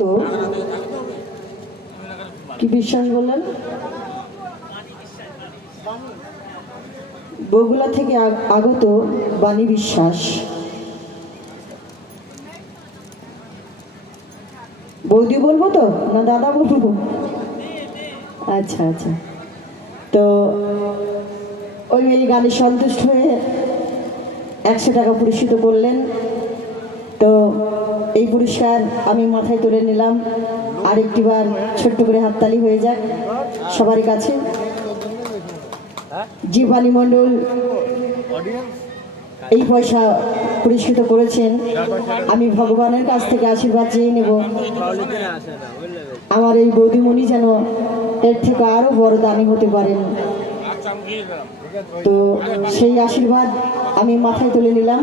তো কি বিশ্বাস বললেন? বগুলা থেকে আগত বাণী বিশ্বাস। বৌদি বলবো তো না দাদা বলবো? আচ্ছা আচ্ছা, তো ওই মেয়ে গানে সন্তুষ্ট হয়ে 100 টাকা পুরস্কৃত করলেন। তো এই পুরস্কার আমি মাথায় তুলে নিলাম। আরেকটিবার ছোট্ট করে হাততালি হয়ে যাক সবারই কাছে। জীবানী মণ্ডল এই পয়সা পুরস্কৃত করেছেন। আমি ভগবানের কাছ থেকে আশীর্বাদ চেয়ে নেব, আমার এই বৌদিমণি যেন এর থেকে আরো বড় দানি হতে পারেন। তো সেই আশীর্বাদ আমি মাথায় তুলে নিলাম।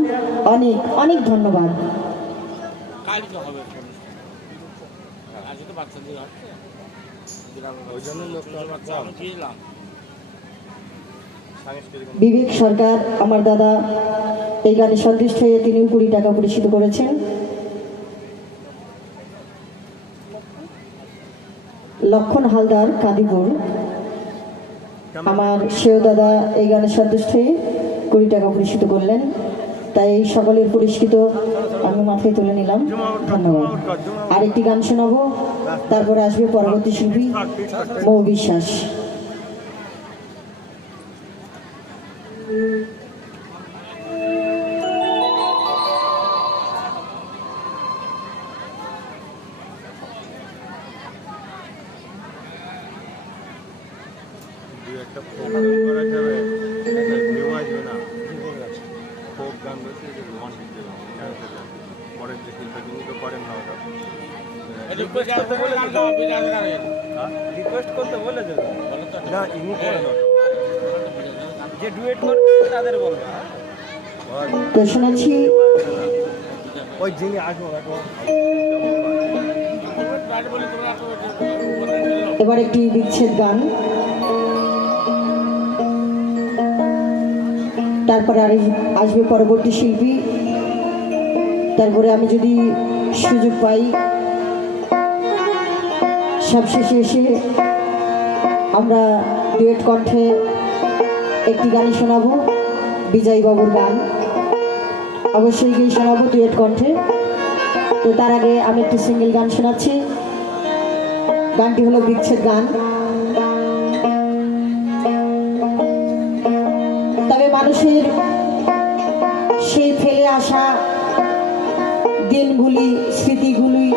অনেক অনেক ধন্যবাদ। বিবেক সরকার আমার দাদা এই গানে সন্তুষ্ট হয়ে তিনি 20 টাকা পুরস্কৃত করেছেন। লক্ষণ হালদার কাদিপুর আমার সেও দাদা এই গানে সন্তুষ্ট হয়ে 20 টাকা পুরস্কৃত করলেন। তাই সকলের পুরস্কৃত আমি মাথায় তুলে নিলাম। ধন্যবাদ। আরেকটি গান শোনাবো, তারপরে আসবে পরবর্তী শিল্পী মৌ বিশ্বাস। তো শোনাচ্ছি এবার একটি বিচ্ছেদ গান, তারপরে আর আসবে পরবর্তী শিল্পী। তারপরে আমি যদি সুযোগ পাই সবশেষে এসে আমরা ডুয়েট কণ্ঠে একটি গানই শোনাবো, বিজয় বাবুর গান। অবশ্যই গিয়ে শোনাবো ডুয়েট কণ্ঠে। তো তার আগে আমি একটি সিঙ্গেল গান শোনাচ্ছি। গানটি হলো বিচ্ছেদ গান। তবে মানুষের সেই ফেলে আসা দিনগুলি, স্মৃতিগুলি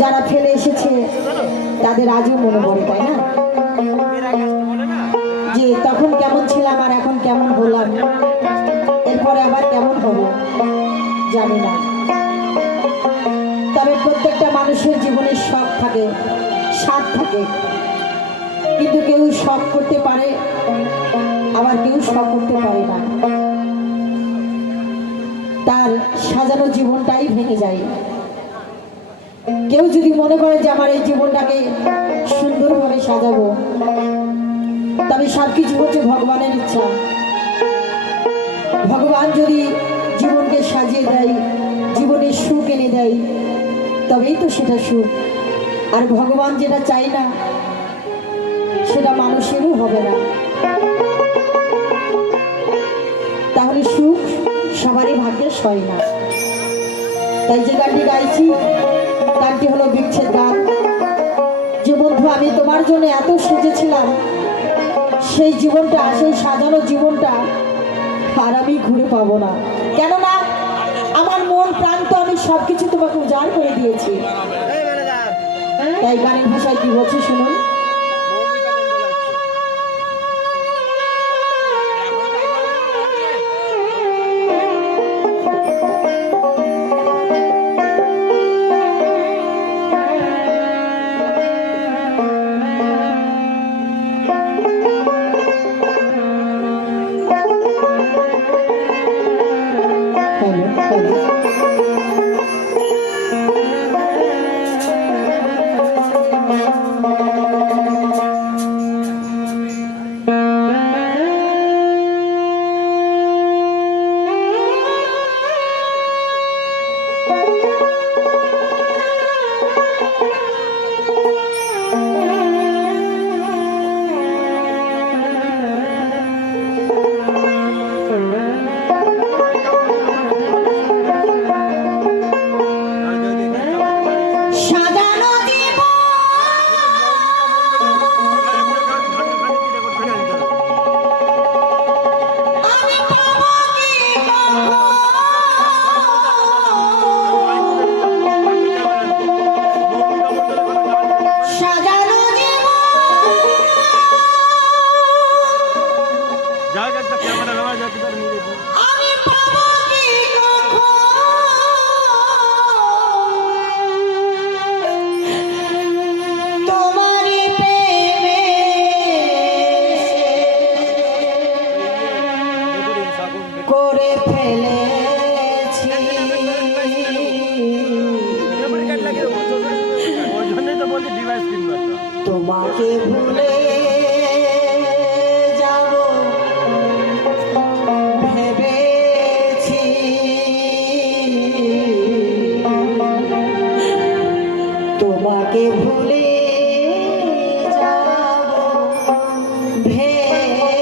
যারা ফেলে এসেছে তাদের আজও মনে পড়ে, তাই না? যে তখন কেমন ছিলাম আর এখন কেমন হলাম, এরপরে আবার কেমন হবো জানি না। তবে প্রত্যেকটা মানুষের জীবনে শখ থাকে, স্বাদ থাকে, কিন্তু কেউ শখ করতে পারে, আবার কেউ শখ করতে পারে না। তার সাজানো জীবনটাই ভেঙে যায়। কেউ যদি মনে করে যে আমার এই জীবনটাকে সুন্দরভাবে সাজাবো, তবে সবকিছু হচ্ছে ভগবানের ইচ্ছা। ভগবান যদি জীবনকে সাজিয়ে দেয়, জীবনে সুখ এনে দেয়, তবেই তো সেটা সুখ। আর ভগবান যেটা চাই না সেটা মানুষেরও হবে না। তাহলে সুখ সবারই ভাগ্যে হয় না। তাই যে গানটি গাইছি গানটি হলো বিচ্ছেদ গান। যে বন্ধু আমি তোমার জন্য এত সেজেছিলাম, সেই জীবনটা, সেই সাজানো জীবনটা আর আমি ঘুরে পাবো না। কেননা আমার মন প্রাণ তো আমি সবকিছু তোমাকে উজাড় করে দিয়েছি। তাই গানের ভাষায় কি বলছে শুনুন। তোমাকে ভুলে যাব ভেবেছি, তোমাকে ভুলে যাব ভেবেছি।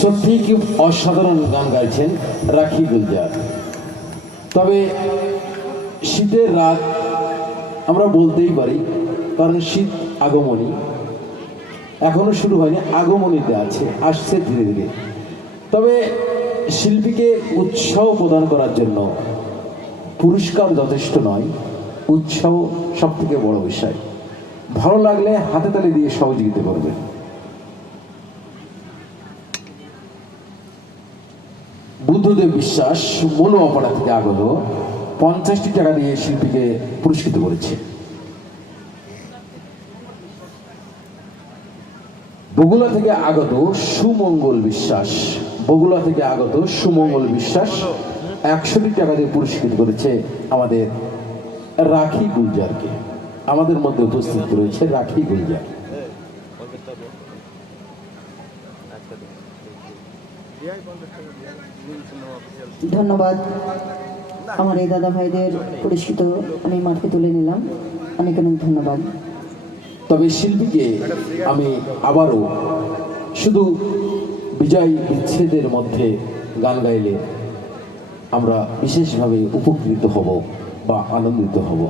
সত্যি কি অসাধারণ গান গাইছেন রাখি গুলজার। তবে শীতের রাত আমরা বলতেই পারি, কারণ শীত আগমনী এখনো শুরু হয়নি, আগমনীতে আছে, আসছে ধীরে ধীরে। তবে শিল্পীকে উৎসাহ প্রদান করার জন্য পুরস্কার যথেষ্ট নয়, উৎসাহ সব থেকে বড় বিষয়। ভালো লাগলে হাতে তালি দিয়ে সহযোগিতা করবেন। বুদ্ধদেব বিশ্বাস মৌলপাড়া থেকে আগত 50টি টাকা দিয়ে শিল্পীকে পুরস্কৃত করেছে। বগুড়া থেকে আগত সুমঙ্গল বিশ্বাস, বগুড়া থেকে আগত সুমঙ্গল বিশ্বাস 100টি টাকা দিয়ে পুরস্কৃত করেছে আমাদের রাখি গুলজারকে। আমাদের মধ্যে উপস্থিত রয়েছে রাখি গুলজার। ধন্যবাদ। আমার এই দাদা ভাইদের পুরস্কৃত আমি মাঠে তুলে নিলাম, অনেক অনেক ধন্যবাদ। তবে শিল্পীকে আমি আবারও শুধু বিজয় বিচ্ছেদের মধ্যে গান গাইলে আমরা বিশেষভাবে উপকৃত হব বা আনন্দিত হব।